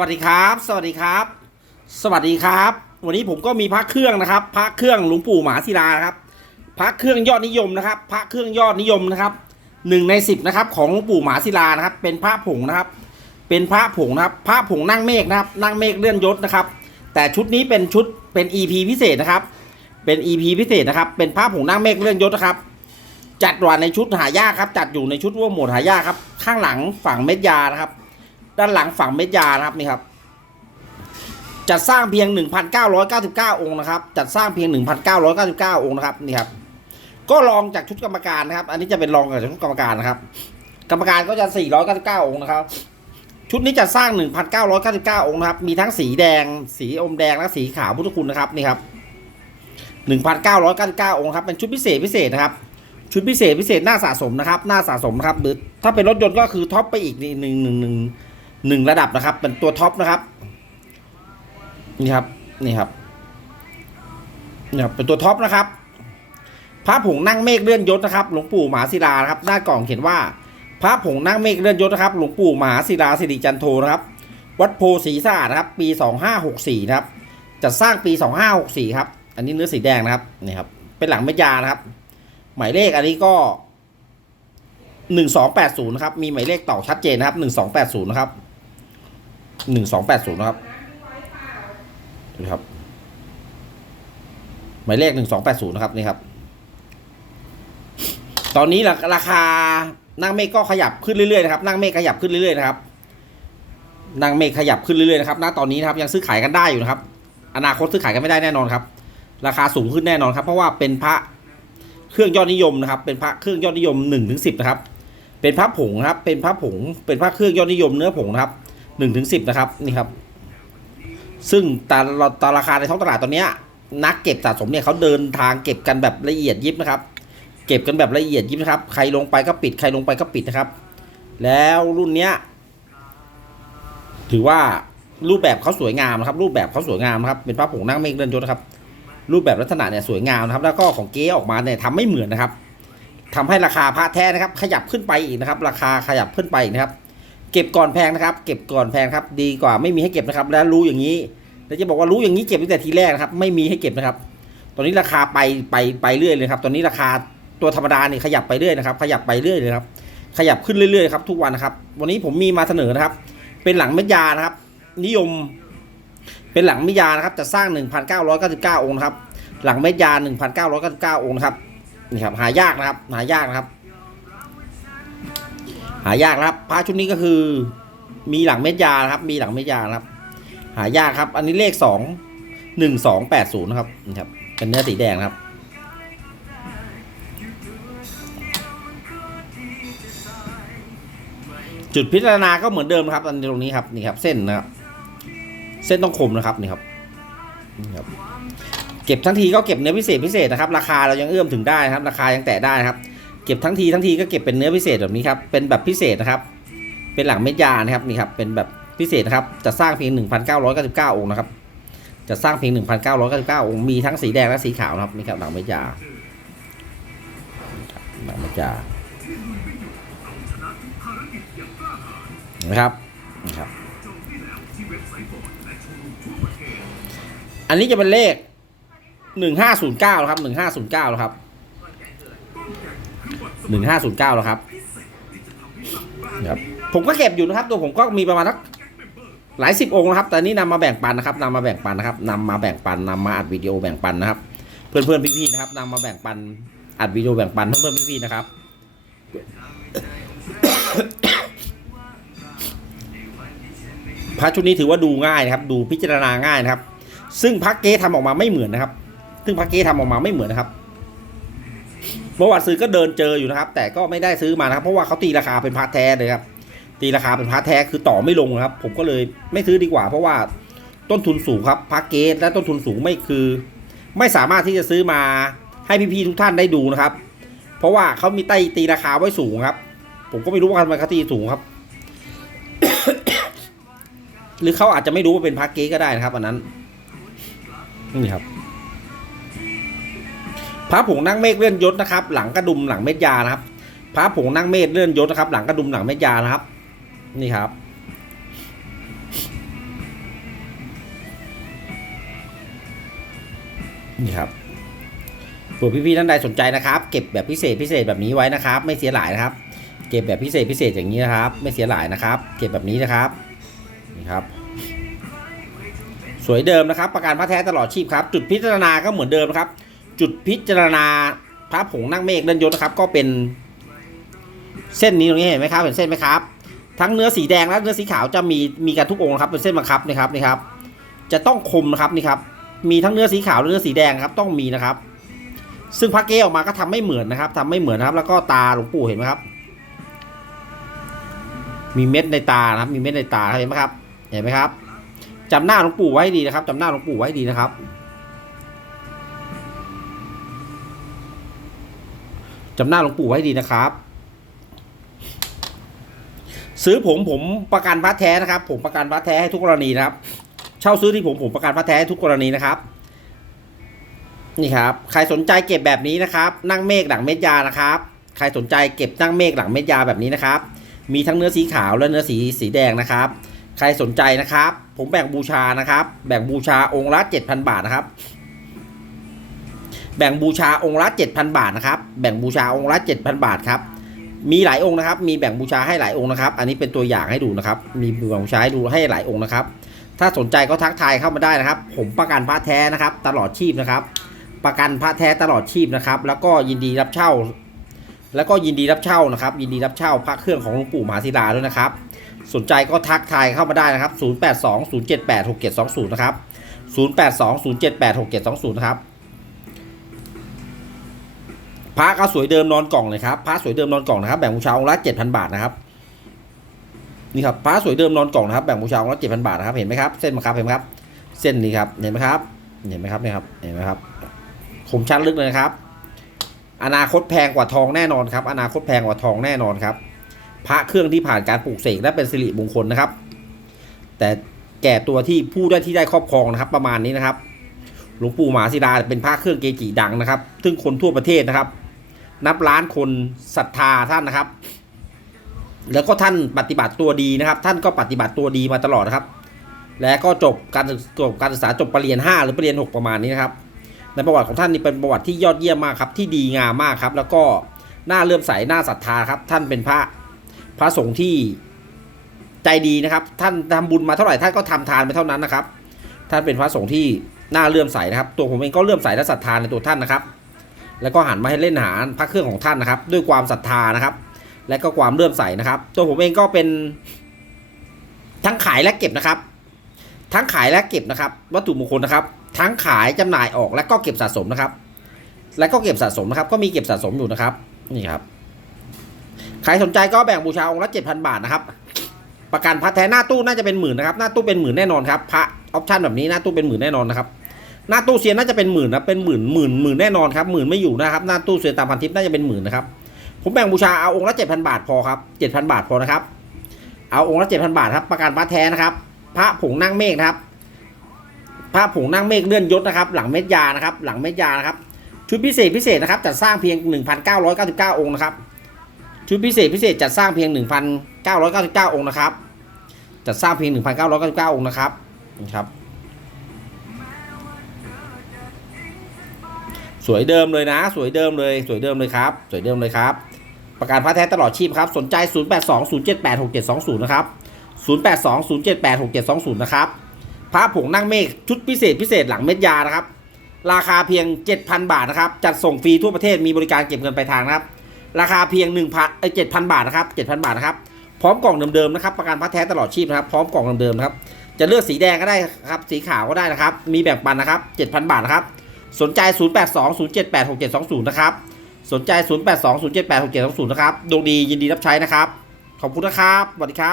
วัสดีครับ สวัสดีครับ สวัสดีครับ วันนี้ผมก็มีพระเครื่องนะครับ พระเครื่องหลวงปู่หมาศิลาครับ พระเครื่องยอดนิยมนะครับ พระเครื่องยอดนิยมนะครับหนึ่งในสิบนะครับ ของหลวงปู่หมาศิลานะครับ เป็นพระผงนะครับ เป็นพระผงนะครับ พระผงนั่งเมฆนะครับ นั่งเมฆเลื่อนยศนะครับ แต่ชุดนี้เป็นชุดเป็น EP พิเศษนะครับ เป็น EP พิเศษนะครับ เป็นพระผงนั่งเมฆเลื่อนยศนะครับ จัดว่าในชุดหายากครับ จัดอยู่ในชุดร่วหมวดหายากครับ ข้างหลังฝั่งเม็ดยานะครับ ด้านหลังฝั่งเม็ดยานะครับนี่ครับ จัดสร้างเพียง 1,999 องค์นะครับ จัดสร้างเพียง 1,999 องค์นะครับนี่ครับ ก็ลองจากชุดกรรมการนะครับ อันนี้จะเป็นรองจากชุดกรรมการนะครับ กรรมการก็จะ 499 องค์นะครับ ชุดนี้จัดสร้าง 1,999 องค์นะครับ มีทั้งสีแดง สีอมแดงและสีขาวพุทธคุณนะครับนี่ครับ 1,999 องค์ครับเป็นชุดพิเศษพิเศษนะครับชุดพิเศษพิเศษหน้าสะสมนะครับหน้าสะสมนะครับหรือถ้าเป็นรถยนต์ก็คือท็อปไปอีกหนึ่งหนึ่งหนึ่ง หนึ่งระดับนะครับเป็นตัวท็อปนะครับนี่ครับนี่ครับนี่ครับเป็นตัวท็อปนะครับพระผงนั่งเมฆเลื่อนยศนะครับ หลวงปู่มหาศิลานะครับหน้ากล่องเขียนว่า พระผงนั่งเมฆเลื่อนยศนะครับ หลวงปู่มหาศิลาสิริจันโทนะครับ วัดโพศรีสะอาดนะครับ ปี2564นะครับจัดสร้างปี2564ครับ อันนี้เนื้อสีแดงนะครับนี่ครับ เป็นหลังเม็ดยานะครับ หมายเลขอันนี้ก็1280นะครับ มีหมายเลขต่อชัดเจนนะครับ1280นะครับ 1280นะครับนี่ครับ หมายเลข1280นย์นะครับนี่ครับ ตอนนี้ราราคานั่งเมฆก็ขยับขึ้นเรื่อยๆนะครับนั่งเมฆขยับขึ้นเรื่อยๆนะครับนั่งเมฆขยับขึ้นเรื่อยๆนะครับณตอนนี้นะครับยังซื้อขายกันได้อยู่นะครับ อนาคตซื้อขายกันไม่ได้แน่นอนครับ ราคาสูงขึ้นแน่นอนครับ เพราะว่าเป็นพระเครื่องยอดนิยมนะครับ เป็นพระเครื่องยอดนิยม1นถึงสิบนะครับ เป็นพระผงครับ เป็นพระผง เป็นพระเครื่องยอดนิยมเนื้อผงนะครับ 1นถึงสิบนะครับนี่ครับ ซึ่งตาตาราคาในท้องตลาดตอนนี้นักเก็บสะสมเนี่ยเขาเดินทางเก็บกันแบบละเอียดยิบนะครับ เก็บกันแบบละเอียดยิบนะครับ ใครลงไปก็ปิดใครลงไปก็ปิดนะครับ แล้วรุ่นเนี้ย ถือว่ารูปแบบเขาสวยงามนะครับ รูปแบบเขาสวยงามนะครับ เป็นพระผงนั่งเมฆเลื่อนยศนะครับ รูปแบบลักษณะเนี่ยสวยงามนะครับ แล้วก็ของเก๊ออกมาเนี่ยทำไม่เหมือนนะครับทำให้ราคาพระแท้นะครับ ขยับขึ้นไปอีกนะครับ ราคาขยับขึ้นไปอีกนะครับ เก็บก่อนแพงนะครับ เก็บก่อนแพงครับดีกว่าไม่มีให้เก็บนะครับ แล้วรู้อย่างนี้แล้วจะบอกว่ารู้อย่างนี้เก็บตั้งแต่ทีแรกนะครับ ไม่มีให้เก็บนะครับ ตอนนี้ราคาไปไปไปเรื่อยเลยครับ ตอนนี้ราคาตัวธรรมดาเนี่ยขยับไปเรื่อยนะครับ ขยับไปเรื่อยเลยครับ ขยับขึ้นเรื่อยๆครับทุกวันนะครับ วันนี้ผมมีมาเสนอนะครับ เป็นหลังเม็ดยานะครับ นิยม เป็นหลังเม็ดยานะครับจะสร้าง 1,999 องค์นะครับ หลังเม็ดยา 1,999 องค์นะครับนี่ครับหายากนะครับหายากนะครับ หายากนะครับพระชุดนี้ก็คือ มีหลังเม็ดยานะครับ มีหลังเม็ดยานะครับ หายากครับ อันนี้เลขสองหนึ่งสองแปดศูนย์นะครับนี่ครับ เป็นเนื้อสีแดงครับจุดพิจารณาก็เหมือนเดิมครับอันตรงนี้ครับนี่ครับ เส้นนะครับเส้นต้องคมนะครับนี่ครับนี่ครับ เก็บทั้งทีก็เก็บเนื้อพิเศษพิเศษนะครับ ราคาเรายังเอื้อมถึงได้นะครับ ราคายังแตะได้นะครับ เก็บทั้งทีทั้งทีก็เก็บเป็นเนื้อพิเศษแบบนี้ครับ เป็นแบบพิเศษนะครับ เป็นหลังเม็ดยานะครับนี่ครับ เป็นแบบพิเศษนะครับ จะสร้างเพียง 1,999 องค์นะครับ จะสร้างเพียง 1,999 องค์ มีทั้งสีแดงและสีขาวนะครับนี่ครับหลังเม็ดยาหลังเม็ดยานะครับนะครับ อันนี้จะเป็นเลข 1509แล้วครับ1509แล้วครับ หนึ่งห้าศูนย์เก้าแล้วครับครับ ผมก็เก็บอยู่นะครับ ตัวผมก็มีประมาณสักหลายสิบองค์นะครับ แต่นี่นำมาแบ่งปันนะครับนำมาแบ่งปันนะครับนำมาแบ่งปันนำมาอัดวิดีโอแบ่งปันนะครับ เพื่อนเพื่อนพี่ๆนะครับนำมาแบ่งปัน อัดวิดีโอแบ่งปันเพื่อนเพื่อนพี่ๆนะครับ พระชุดนี้ถือว่าดูง่ายนะครับ ดูพิจารณาง่ายนะครับ ซึ่งพระเก๊ทำออกมาไม่เหมือนนะครับ ซึ่งพระเก๊ทำออกมาไม่เหมือนนะครับ เมื่อวานซื้อก็เดินเจออยู่นะครับ แต่ก็ไม่ได้ซื้อมานะครับ เพราะว่าเขาตีราคาเป็นพาร์ทแท้เลยครับ ตีราคาเป็นพาร์ทแท้คือต่อไม่ลงนะครับ ผมก็เลยไม่ซื้อดีกว่า เพราะว่าต้นทุนสูงครับพาร์ทเกตและต้นทุนสูงไม่คือ ไม่สามารถที่จะซื้อมาให้พี่ๆทุกท่านได้ดูนะครับ เพราะว่าเขามีไต้ตีราคาไว้สูงครับ ผมก็ไม่รู้ว่าทำไมเขาตีสูงครับ หรือเขาอาจจะไม่รู้ว่าเป็นพาร์ทเกตก็ได้นะครับ อันนั้นนี่ครับ พระผงนั่งเมฆเลื่อนยศนะครับ หลังกระดุมหลังเม็ดยานะครับพระผงนั่งเมฆเลื่อนยศนะครับ หลังกระดุมหลังเม็ดยานะครับ นี่ครับ นี่ครับส่วพี่ๆท่านใดสนใจนะครับ เก็บแบบพิเศษพิเศษแบบนี้ไว้นะครับ ไม่เสียหลายนะครับ เก็บแบบพิเศษพิเศษอย่างนี้นะครับ ไม่เสียหลายนะครับ เก็บแบบนี้นะครับนี่ครับ สวยเดิมนะครับ ประกันพระแท้ตลอดชีพครับ จุดพิจารณาก็เหมือนเดิมครับ จุดพิจารณาพระผงนั่งเมฆเลื่อนยศนะครับ ก็เป็นเส้นนี้ตรงนี้เห็นไหมครับเห็นเส้นไหมครับ ทั้งเนื้อสีแดงและเนื้อสีขาวจะมีมีกันทุกองค์นะครับเป็นเส้นบังคับนะครับนี่ครับ จะต้องคมนะครับนี่ครับ มีทั้งเนื้อสีขาวและเนื้อสีแดงครับต้องมีนะครับ ซึ่งพระเก้ออกมาก็ทำไม่เหมือนนะครับทำไม่เหมือนครับ แล้วก็ตาหลวงปู่เห็นไหมครับ มีเม็ดในตานะครับ มีเม็ดในตาเห็นไหมครับ เห็นไหมครับจำหน้าหลวงปู่ไว้ดีนะครับจำหน้าหลวงปู่ไว้ดีนะครับ จำหน้าหลวงปู่ไว้ให้ดีนะครับ ซื้อผมผมประกันพระแท้นะครับ ผมประกันพระแท้ให้ทุกกรณีนะครับ เช่าซื้อที่ผมผมประกันพระแท้ให้ทุกกรณีนะครับ นี่ครับ ใครสนใจเก็บแบบนี้นะครับ นั่งเมฆหลังเม็ดยานะครับ ใครสนใจเก็บนั่งเมฆหลังเม็ดยาแบบนี้นะครับ มีทั้งเนื้อสีขาวและเนื้อสีสีแดงนะครับ ใครสนใจนะครับ ผมแบ่งบูชานะครับ แบ่งบูชาองค์ละ7,000 บาทนะครับ แบ่งบูชาองค์ละ7,000 บาทนะครับ แบ่งบูชาองค์ละ7,000 บาทครับ มีหลายองค์นะครับ มีแบ่งบูชาให้หลายองค์นะครับ อันนี้เป็นตัวอย่างให้ดูนะครับ มีแบ่งบูชาให้ดูให้หลายองค์นะครับ ถ้าสนใจก็ทักทายเข้ามาได้นะครับ ผมประกันพระแท้นะครับ ตลอดชีพนะครับ ประกันพระแท้ตลอดชีพนะครับ แล้วก็ยินดีรับเช่า แล้วก็ยินดีรับเช่านะครับ ยินดีรับเช่าพระเครื่องของหลวงปู่มหาศิลาด้วยนะครับ สนใจก็ทักทายเข้ามาได้นะครับ 0820786720 นะครับ 0820786720 นะครับ พระก็สวยเดิมนอนกล่องเลยครับพระสวยเดิมนอนกล่องนะครับแบ่งบูชาองค์ละ7,000บาทนะครับนี่ครับพระสวยเดิมนอนกล่องนะครับแบ่งบูชาองค์ละ7,000บาทนะครับเห็นไหมครับเส้นมาครับเห็นไหมครับ เส้นนี้ครับเห็นไหมครับเห็นไหมครับเนี่ยครับเห็นไหมครับคมชัดลึกเลยนะครับ อนาคตแพงกว่าทองแน่นอนครับ อนาคตแพงกว่าทองแน่นอนครับพระเครื่องที่ผ่านการปลูกเสกและเป็นสิริมงคลนะครับ แต่แก่ตัวที่ผู้ได้ที่ได้ครอบครองนะครับ ประมาณนี้นะครับ หลวงปู่มหาศิลาเป็นพระเครื่องเกจิดังนะครับ ซึ่งคนทั่วประเทศนะครับ นับล้านคนศรัทธาท่านนะครับ แล้วก็ท่านปฏิบัติตัวดีนะครับ ท่านก็ปฏิบัติตัวดีมาตลอดนะครับ และก็จบการศึกจบการศึกษาจบปรริญญา5หรือปรริญญา6ประมาณนี้นะครับ ในประวัติของท่านนี่เป็นประวัติที่ยอดเยี่ยมมากครับ ที่ดีงามมากครับ แล้วก็น่าเลื่อมใสน่าศรัทธาครับ ท่านเป็นพระพระสงฆ์ที่ใจดีนะครับ ท่านทำบุญมาเท่าไหร่ท่านก็ทำทานไปเท่านั้นนะครับ ท่านเป็นพระสงฆ์ที่น่าเลื่อมใสนะครับ ตัวผมเองก็เลื่อมใสและศรัทธาในตัวท่านนะครับ แล้วก็หันมาให้เล่นหาพระเครื่องของท่านนะครับ ด้วยความศรัทธานะครับ และก็ความเลื่อมใสนะครับ ตัวผมเองก็เป็น ทั้งขายและเก็บนะครับ ทั้งขายและเก็บนะครับ วัตถุมงคลนะครับ ทั้งขายจำหน่ายออกและก็เก็บสะสมนะครับ และก็เก็บสะสมนะครับ ก็มีเก็บสะสมอยู่นะครับนี่ครับใครสนใจก็แบ่งบูชาองค์ละเจ็ดพันบาทนะครับ ประกันพระแท้หน้าตู้น่าจะเป็นหมื่นนะครับ หน้าตู้เป็นหมื่นแน่นอนครับพระออปชั่นแบบนี้หน้าตู้เป็นหมื่นแน่นอนนะครับ หน้าตู้เซียนน่าจะเป็นหมื่นนะเป็นหมื่นหมื่นหมื่นแน่นอนครับหมื่นไม่อยู่นะครับหน้าตู้เซียนตามพันทิปน่าจะเป็นหมื่นนะครับผมแบ่งบูชาเอาองค์ละเจ็ดพันบาทพอครับเจ็ดพันบาทพอนะครับเอาองค์ละเจ็ดพันบาทครับประกันพระแท้นะครับ พระผงนั่งเมฆครับพระผงนั่งเมฆเลื่อนยศนะครับ หลังเม็ดยานะครับ หลังเม็ดยานะครับ ชุดพิเศษพิเศษนะครับจัดสร้างเพียง 1,999 องค์นะครับชุดพิเศษพิเศษจัดสร้างเพียง 1,999 องค์นะครับจัดสร้างเพียง 1,999 องค์นะครับนะครับ สวยเดิมเลยนะ สวยเดิมเลย สวยเดิมเลยครับ สวยเดิมเลยครับ ประกันพระแท้ตลอดชีพครับ สนใจ 0820786720 นะครับ 0820786720 นะครับพระผงนั่งเมฆชุดพิเศษพิเศษหลังเม็ดยานะครับ ราคาเพียง 7,000 บาทนะครับ จัดส่งฟรีทั่วประเทศมีบริการเก็บเงินปลายทางนะครับ ราคาเพียง1,000เอ้ย7,000 บาทนะครับ 7,000 บาทนะครับ พร้อมกล่องเดิมๆนะครับ ประกันพระแท้ตลอดชีพนะครับ พร้อมกล่องเดิมๆนะครับ จะเลือกสีแดงก็ได้ครับ สีขาวก็ได้นะครับ มีแบ่งปันนะครับ 7,000 บาทนะครับ สนใจ 0820786720 นะครับ สนใจ 0820786720 นะครับดวงดียินดีรับใช้นะครับ ขอบคุณนะครับสวัสดีครับ